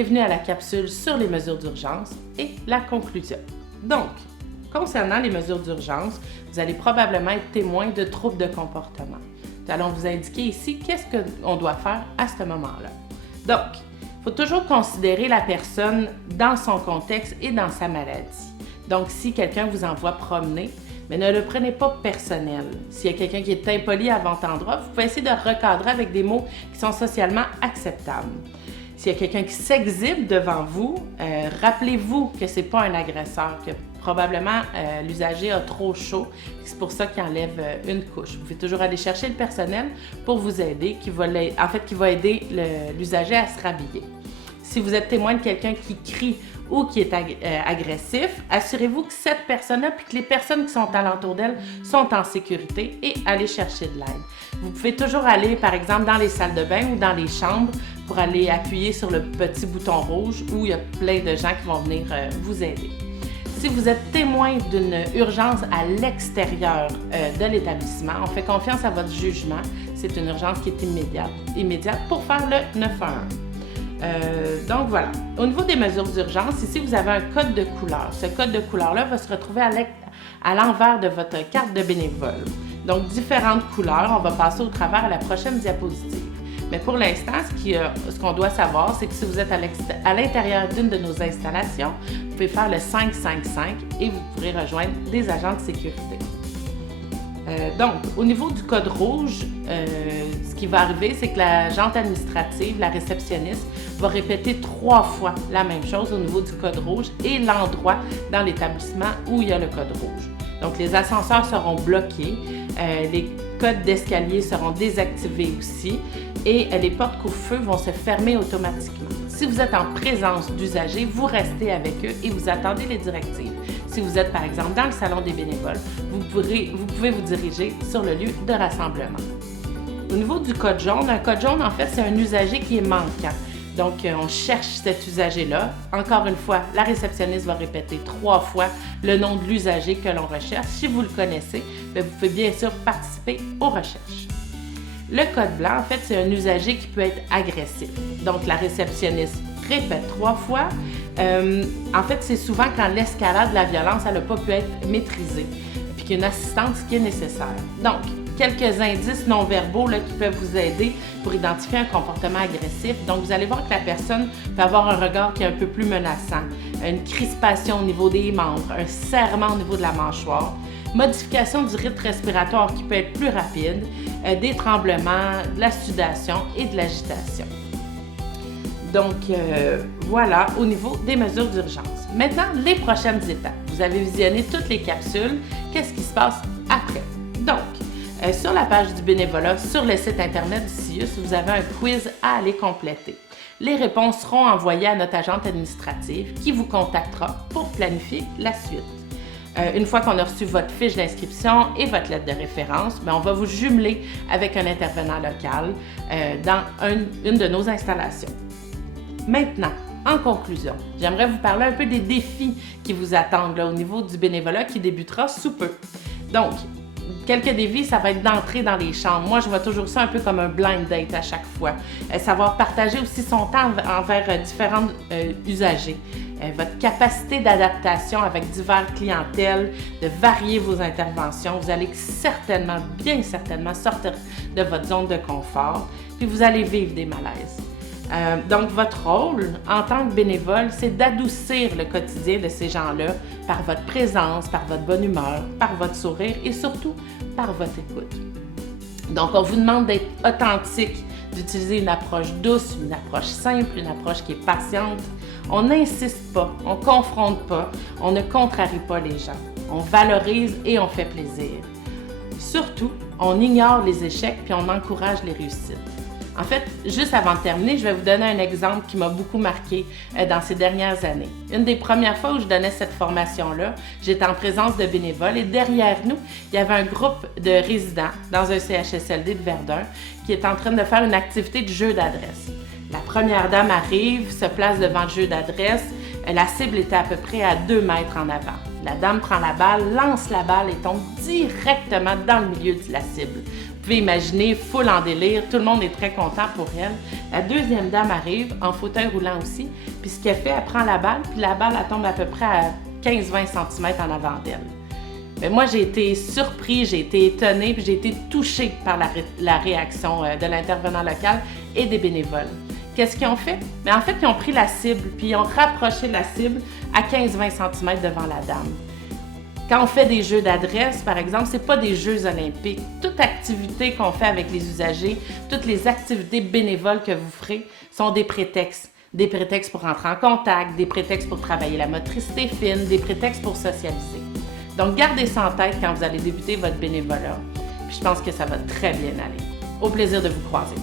bienvenue à la capsule sur les mesures d'urgence et la conclusion. Donc, concernant les mesures d'urgence, vous allez probablement être témoin de troubles de comportement. Nous allons vous indiquer ici qu'est-ce qu'on doit faire à ce moment-là. Donc, il faut toujours considérer la personne dans son contexte et dans sa maladie. Donc, si quelqu'un vous envoie promener, mais ne le prenez pas personnel. S'il y a quelqu'un qui est impoli à votre endroit, vous pouvez essayer de recadrer avec des mots qui sont socialement acceptables. S'il y a quelqu'un qui s'exhibe devant vous, rappelez-vous que ce n'est pas un agresseur, que probablement l'usager a trop chaud, c'est pour ça qu'il enlève une couche. Vous pouvez toujours aller chercher le personnel pour vous aider, qui va aider l'usager à se rhabiller. Si vous êtes témoin de quelqu'un qui crie ou qui est agressif, assurez-vous que cette personne-là puis que les personnes qui sont alentour d'elle sont en sécurité et allez chercher de l'aide. Vous pouvez toujours aller, par exemple, dans les salles de bain ou dans les chambres pour aller appuyer sur le petit bouton rouge où il y a plein de gens qui vont venir vous aider. Si vous êtes témoin d'une urgence à l'extérieur de l'établissement, on fait confiance à votre jugement. C'est une urgence qui est immédiate pour faire le 911. Donc voilà. Au niveau des mesures d'urgence, ici vous avez un code de couleur. Ce code de couleur-là va se retrouver à l'envers de votre carte de bénévole. Donc différentes couleurs, on va passer au travers à la prochaine diapositive. Mais pour l'instant, ce qu'on doit savoir, c'est que si vous êtes à l'intérieur d'une de nos installations, vous pouvez faire le 555 et vous pourrez rejoindre des agents de sécurité. Donc, au niveau du code rouge, ce qui va arriver, c'est que l'agente administrative, la réceptionniste, va répéter 3 fois la même chose au niveau du code rouge et l'endroit dans l'établissement où il y a le code rouge. Donc, les ascenseurs seront bloqués, les codes d'escalier seront désactivés aussi et les portes couvre-feu vont se fermer automatiquement. Si vous êtes en présence d'usagers, vous restez avec eux et vous attendez les directives. Si vous êtes par exemple dans le salon des bénévoles, vous pouvez vous diriger sur le lieu de rassemblement. Au niveau du code jaune, un code jaune en fait c'est un usager qui est manquant. Donc on cherche cet usager-là. Encore une fois, la réceptionniste va répéter 3 fois le nom de l'usager que l'on recherche. Si vous le connaissez, vous pouvez bien sûr participer aux recherches. Le code blanc, en fait, c'est un usager qui peut être agressif. Donc, la réceptionniste répète 3 fois. En fait, c'est souvent quand l'escalade de la violence, elle n'a pas pu être maîtrisée, puis qu'il y a une assistance qui est nécessaire. Donc, quelques indices non-verbaux là, qui peuvent vous aider pour identifier un comportement agressif. Donc, vous allez voir que la personne peut avoir un regard qui est un peu plus menaçant, une crispation au niveau des membres, un serrement au niveau de la mâchoire, modification du rythme respiratoire qui peut être plus rapide, des tremblements, de la sudation et de l'agitation. Donc, voilà au niveau des mesures d'urgence. Maintenant, les prochaines étapes. Vous avez visionné toutes les capsules. Qu'est-ce qui se passe après? Donc, sur la page du bénévolat, sur le site Internet du CIUS, vous avez un quiz à aller compléter. Les réponses seront envoyées à notre agente administrative qui vous contactera pour planifier la suite. Une fois qu'on a reçu votre fiche d'inscription et votre lettre de référence, on va vous jumeler avec un intervenant local dans une de nos installations. Maintenant, en conclusion, j'aimerais vous parler un peu des défis qui vous attendent là, au niveau du bénévolat qui débutera sous peu. Donc, quelques défis, ça va être d'entrer dans les chambres. Moi, je vois toujours ça un peu comme un blind date à chaque fois. Savoir partager aussi son temps envers différents usagers. Votre capacité d'adaptation avec diverses clientèles, de varier vos interventions. Vous allez bien certainement sortir de votre zone de confort, puis vous allez vivre des malaises. Donc, votre rôle en tant que bénévole, c'est d'adoucir le quotidien de ces gens-là par votre présence, par votre bonne humeur, par votre sourire et surtout par votre écoute. Donc, on vous demande d'être authentique, d'utiliser une approche douce, une approche simple, une approche qui est patiente. On n'insiste pas, on ne confronte pas, on ne contrarie pas les gens. On valorise et on fait plaisir. Surtout, on ignore les échecs puis on encourage les réussites. En fait, juste avant de terminer, je vais vous donner un exemple qui m'a beaucoup marqué dans ces dernières années. Une des premières fois où je donnais cette formation-là, j'étais en présence de bénévoles et derrière nous, il y avait un groupe de résidents dans un CHSLD de Verdun qui est en train de faire une activité de jeu d'adresse. La première dame arrive, se place devant le jeu d'adresse. La cible était à peu près à 2 mètres en avant. La dame prend la balle, lance la balle et tombe directement dans le milieu de la cible. Vous pouvez imaginer, full en délire, tout le monde est très content pour elle. La deuxième dame arrive, en fauteuil roulant aussi, puis ce qu'elle fait, elle prend la balle, puis la balle, elle tombe à peu près à 15-20 cm en avant d'elle. Mais moi, j'ai été surpris, j'ai été étonnée, puis j'ai été touchée par la réaction de l'intervenant local et des bénévoles. Qu'est-ce qu'ils ont fait? Bien, en fait, ils ont pris la cible, puis ils ont rapproché la cible à 15-20 cm devant la dame. Quand on fait des jeux d'adresse, par exemple, ce n'est pas des jeux olympiques. Toute activité qu'on fait avec les usagers, toutes les activités bénévoles que vous ferez sont des prétextes. Des prétextes pour rentrer en contact, des prétextes pour travailler la motricité fine, des prétextes pour socialiser. Donc, gardez ça en tête quand vous allez débuter votre bénévolat. Puis je pense que ça va très bien aller. Au plaisir de vous croiser.